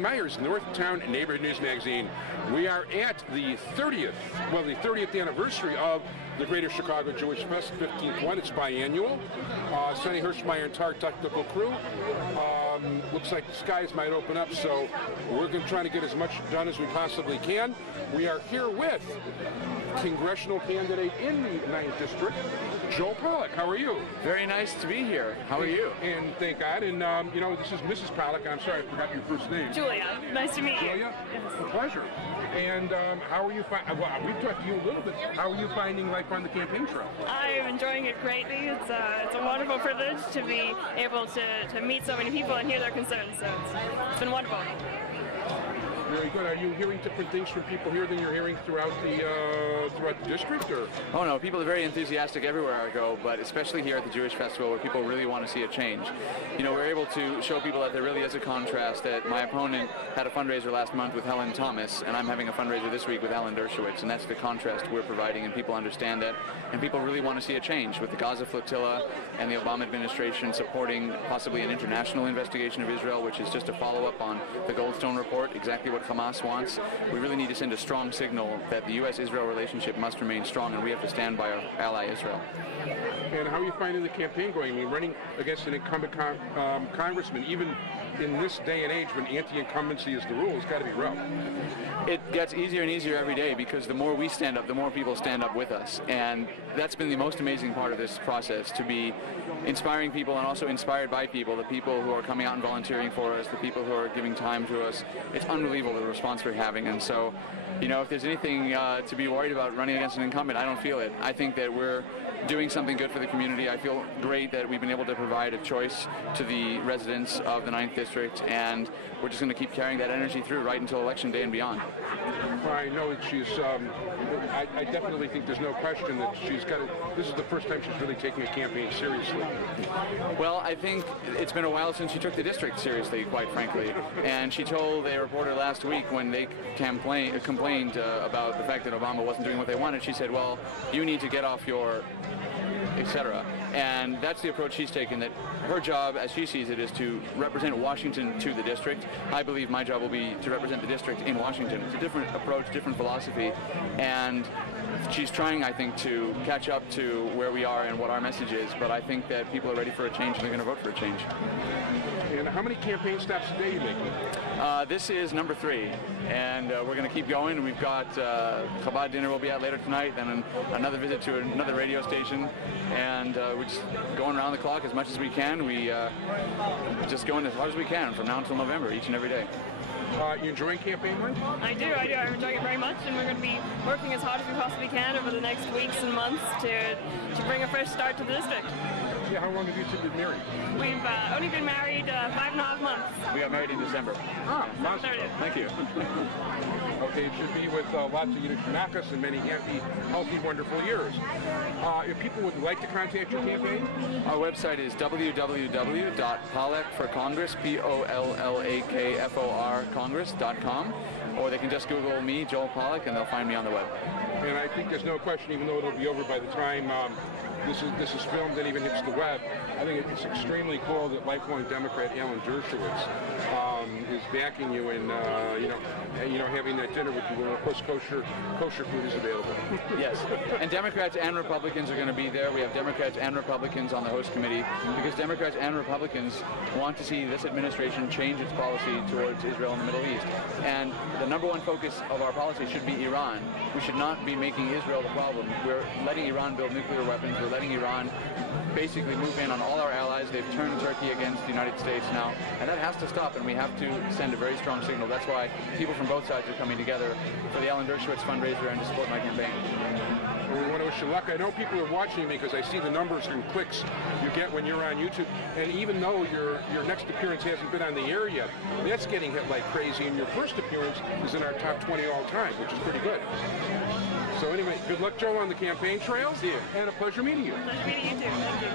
Myers, Northtown Neighborhood News Magazine. We are at the 30th anniversary of the Greater Chicago Jewish Fest, 15th one. It's biannual. Sonny Hirschmeyer and entire technical crew. Looks like the skies might open up, so we're going to try to get as much done as we possibly can. We are here with congressional candidate in the 9th District, Joel Pollak. How are you? Very nice to be here. How are you? And thank God. And, you know, this is Mrs. Pollak. I'm sorry, I forgot your first name. Julia. Nice to meet you. Julia? Yes. A pleasure. And how are you well, we've talked to you a little bit. How are you finding life on the campaign trail? I'm enjoying it greatly. It's a wonderful privilege to be able to meet so many people and hear their concerns. So it's been wonderful. Very good. Are you hearing different things from people here than you're hearing throughout the district, or? Oh no, people are very enthusiastic everywhere I go, but especially here at the Jewish Festival, where people really want to see a change. You know, we're able to show people that there really is a contrast. That my opponent had a fundraiser last month with Helen Thomas, and I'm having a fundraiser this week with Alan Dershowitz, and that's the contrast we're providing, and people understand that, and people really want to see a change. With the Gaza flotilla and the Obama administration supporting possibly an international investigation of Israel, which is just a follow-up on the Goldstone report, exactly what Hamas wants. We really need to send a strong signal that the U.S.-Israel relationship must remain strong, and we have to stand by our ally Israel. And how are you finding the campaign going? I mean, running against an incumbent congressman, even in this day and age when anti-incumbency is the rule, has got to be rough. It gets easier and easier every day, because the more we stand up, the more people stand up with us. And that's been the most amazing part of this process, to be inspiring people and also inspired by people, the people who are coming out and volunteering for us, the people who are giving time to us. It's unbelievable the response we're having. And so, you know, if there's anything to be worried about running against an incumbent, I don't feel it. I think that we're doing something good for the community. I feel great that we've been able to provide a choice to the residents of the 9th District, and we're just going to keep carrying that energy through right until Election Day and beyond. Well, I know that she's, I definitely think there's no question that she's got this is the first time she's really taking a campaign seriously. Well, I think it's been a while since she took the district seriously, quite frankly. And she told a reporter last week when they complained about the fact that Obama wasn't doing what they wanted, she said, well, you need to get off your etc. And that's the approach she's taken, that her job, as she sees it, is to represent Washington to the district. I believe my job will be to represent the district in Washington. It's a different approach, different philosophy, and she's trying, I think, to catch up to where we are and what our message is, but I think that people are ready for a change and they're going to vote for a change. And how many campaign stops a day are you making? This is number 3, and we're going to keep going. We've got Chabad dinner we'll be at later tonight, then another visit to another radio station, and we're just going around the clock as much as we can. We just going as hard as we can from now until November, each and every day. You enjoying campaign life? I do. I'm enjoying it very much, and we're going to be working as hard as we possibly can over the next weeks and months to bring a fresh start to the district. Yeah, how long have you two been married? We've only been married 5.5 months. We got married in December. Ah, awesome. Thank you. Okay, it should be with lots of Yiddish Nakas and many happy, healthy, wonderful years. If people would like to contact your campaign? Our website is www.pollakforcongress, Pollakfor Congress.com, or they can just Google me, Joel Pollak, and they'll find me on the web. And I think there's no question, even though it'll be over by the time this is filmed and even hits the web, I think it's extremely cool that lifelong Democrat Alan Dershowitz is backing you in, you know, having that dinner with you. And of course, kosher food is available. Yes, and Democrats and Republicans are going to be there. We have Democrats and Republicans on the host committee, because Democrats and Republicans want to see this administration change its policy towards Israel and the Middle East. And the number one focus of our policy should be Iran. We should not be making Israel the problem. We're letting Iran build nuclear weapons. We're letting Iran basically move in on all our allies. They've turned Turkey against the United States now, and that has to stop, and we have to send a very strong signal. That's why people from both sides are coming together for the Alan Dershowitz fundraiser and to support my campaign. Well, we want to wish you luck. I know people are watching me because I see the numbers and clicks you get when you're on YouTube, and even though your next appearance hasn't been on the air yet, that's getting hit like crazy, and your first appearance is in our top 20 all time, which is pretty good. So anyway, good luck, Joe, on the campaign trail. See you. And a pleasure meeting you. Pleasure meeting you too. Thank you.